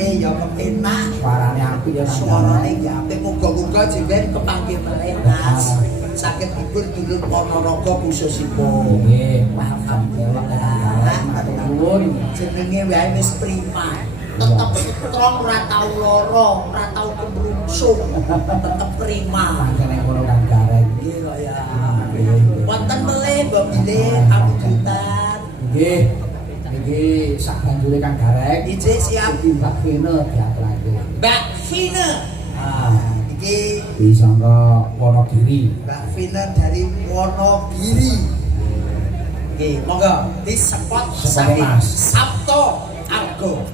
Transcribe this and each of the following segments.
suarane ya kepenak. Suarane apik ya. Suarane ya apik muga-muga jenengan kepanggih malih Mas. Saged hibur dulur Ponorogo khususipun. Nggih, alhamdulillah. Matur nuwun. Jenenge wae wis prima. Tetep strong ora tau lara, ora tau kebrungsung. Tetep prima. Mangkene ngono Kang Gareng. Nggih kok ya. Wonten melih Mbok Bilih pamujhutan. Nggih. Niki sak banjure Kang Gareng. Ijik siap. Iki Mbak Vina diaturake. Mbak Vina. Iki disangka Wonogiri. Mbak Vina dari Wonogiri. Oke, monggo disepot saking Sabto Argo.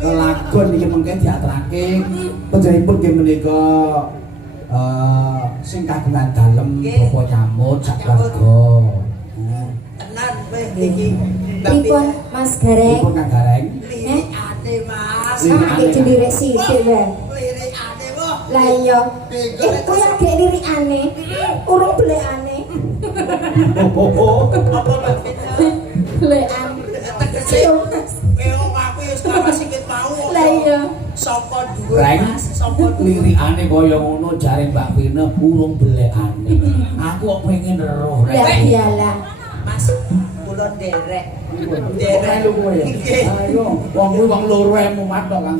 Lagon iki mengke diaturake panjenenganipun nggih menika sing kagungan dalem Bapak Nyamut sak keluarga. Tenan kowe iki Pripun Mas Gareng? Pripun Kang Gareng? Lirikane Mas. Nggih dilirik sithik wae. Lirikane wah. Lah iya. Kowe lagi lirikane. Urung blekane. Apa Mbak Vina? Blekan. Tegese aku wis karo sikit mau. Lah iya. Sapa dhuwur Reng, Mas? Sapa lirikane kaya ngono jare Mbak Vina burung belekane. Aku kok pengen roh Lah Reng. iyalah. Mas, kula nderek. Nderek lho kowe. Ayo, wong kuwi wong loro mumat kok Kang.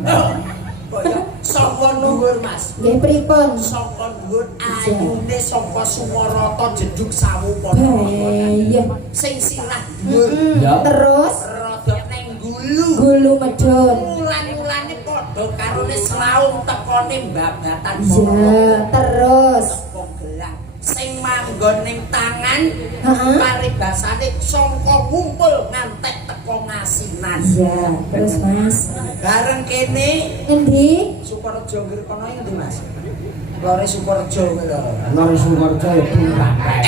Kaya sapa dhuwur Mas? Nggih pripun? Saka dhuwur ayune saka Sumarata jedug sawu Iya. sing sirah dhuwur Ya. Terus rada ning gulu. gulu medun. Ulan-ulane padha karone selaung tekone mbabatan Iya, terus teko gelang sing manggon ning tangan Heeh. paribasane sangka ngumpul ngantek teko ngasinan. Iya, terus Mas. Bareng kene Endi? Sukorejo Ngirkono ngendi Mas? Lore Sukorejo kuwi lho. Loro Sumarjo ya banteng.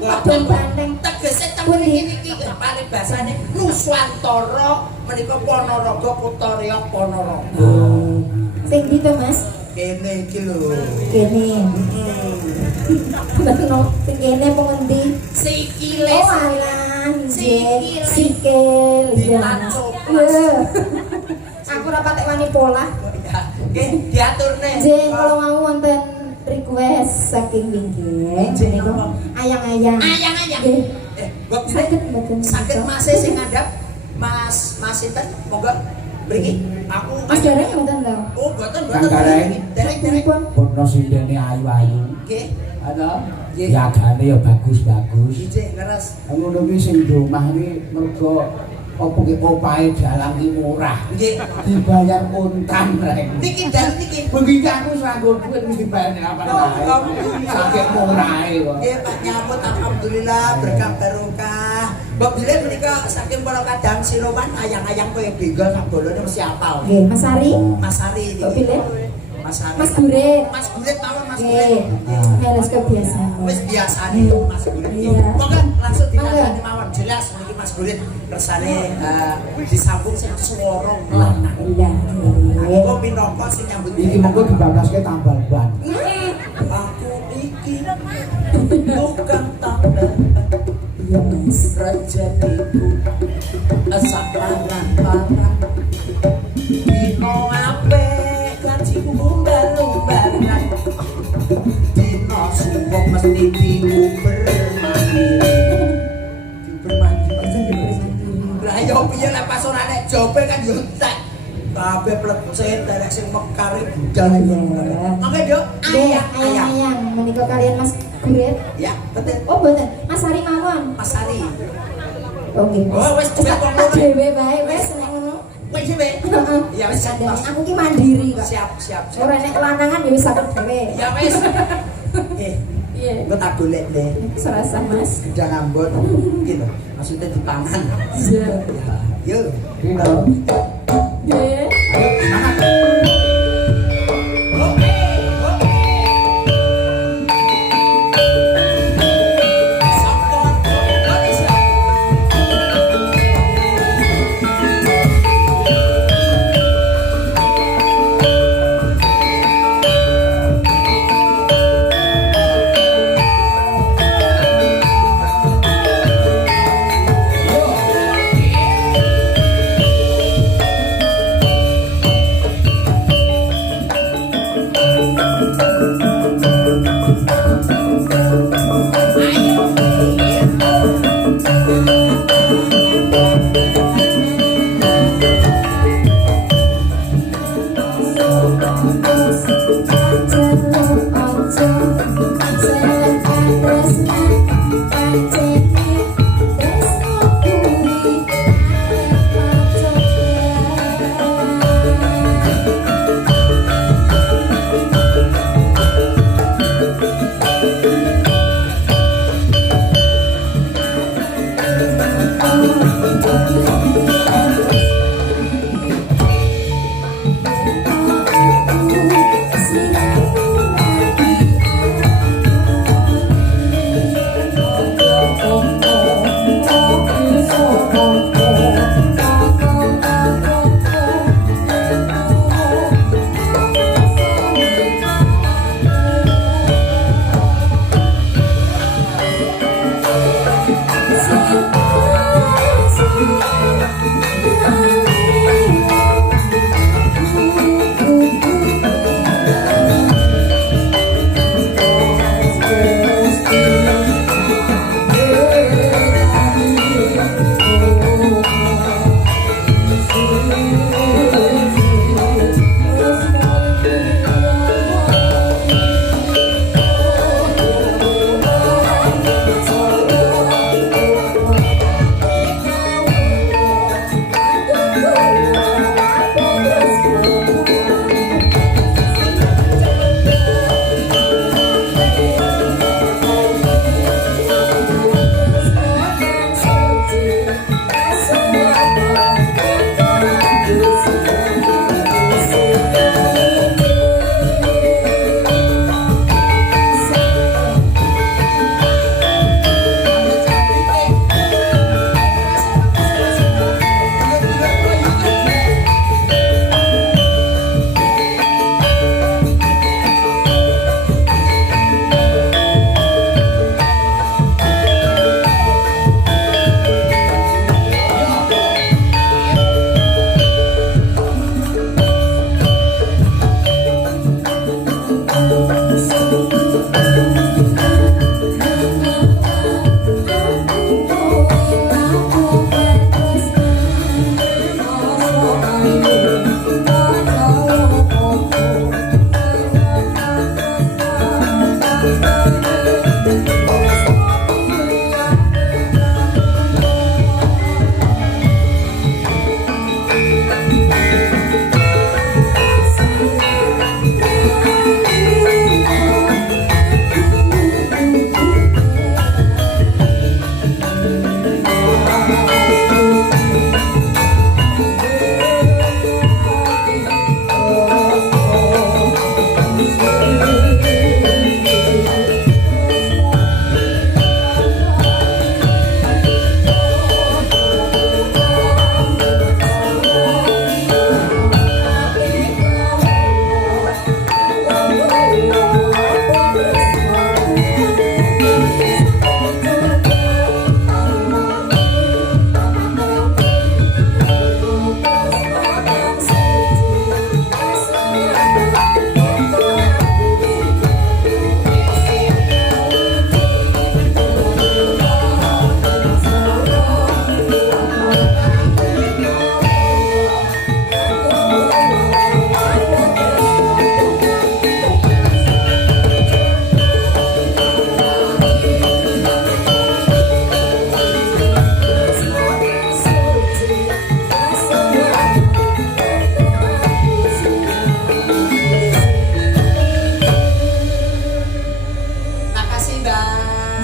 Abang banteng. Tegese temen iki paribasane Nuswantara menika Ponorogo Kutharya Ponorogo. Sing ndi to Mas? Kene iki lho. Kene. Betul, sing kene apa ngendi? Sikile. Oh alah, Sikil. sikil. Iya. Ditancuk. Iya. Aku ora patek wani pola. Nggih, diaturne. Jeng kalau mau wonten request saking wingi. Menika ayang-ayang. Ayang-ayang. Nggih. Mbok Saged mboten. sakit Mas sing ngandhap. Mas sinten? Monggo mriki. Aku Mas Gareng mboten lho. Oh, boten Kang Gareng. Derek. Pripun? Bono sindene ayu-ayu. Nggih. Ada? Nggih. Yagane ya bagus-bagus. Ijik ngeres. Ngono kuwi sing di omah iki mergo apa ki opahe dalang ki murah. Nggih. Dibayar untan rek. Niki dal niki. Begitu aku nganggo duit mesti bayar apa wae. Saking murahe kok. Nggih, Pak Nyamut alhamdulillah berkah barokah. Mbok Bilih menika saking para kadang sirowan ayang-ayang kowe benggal sak bolone mesti apal. Nggih, Mas Ari. Mas Ari niki. Mbok Bilih. Mas Ari. Mas Gurit. Mas Gurit mawon Mas Nggih. Gurit. Harus kebiasaan. Wis biasane Mas Gurit. Iya. Monggo langsung ditandani mawon jelas niki Mas Gurit kersane disambung sing swara lanang. Iya. Aku minangka sing nyambut Iki monggo dibablaske tambal ban. aku iki bukan tanda Iya, Mas. rejeniku asak parang dino ape kaciku lumbar-lumbaran dino suwok mesti diuber-mandi lah ya piye lek pas ora nek jope kan yo entek kabeh plecet derek sing mekar budal mangke yo ayang-ayang Ayang menika kalian Mas Gurit. ya betul Oh, boten. Mas Ari mawon. Mas Ari Oh nggih Mas. Oh, wis duwe wong Tak loro. dhewe bae wis nek ngono. Wis dhewe. Heeh. Ya wis Sadane Mas. aku ki mandiri kok. Siap, siap. siap. Ora nek lanangan ya wis aku dhewe. Ya wis. Iya. Engko tak golek deh. Serasa Mas. Gedang ambon gitu. Maksudnya dipangan. Iya. Yo. Pino. Nggih. Ayo semangat. Oke, oke. Sampun Indonesia. Yo.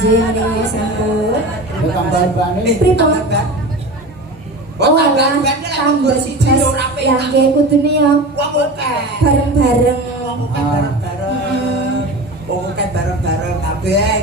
Nggih menika sampun. tambah bane. Pripun? Oh, tambah ban lek nggo siji yo ora Ya penak. nggih kudune ya Wong akeh. bareng-bareng. Wong akeh bareng-bareng. Wong akeh bareng-bareng kabeh.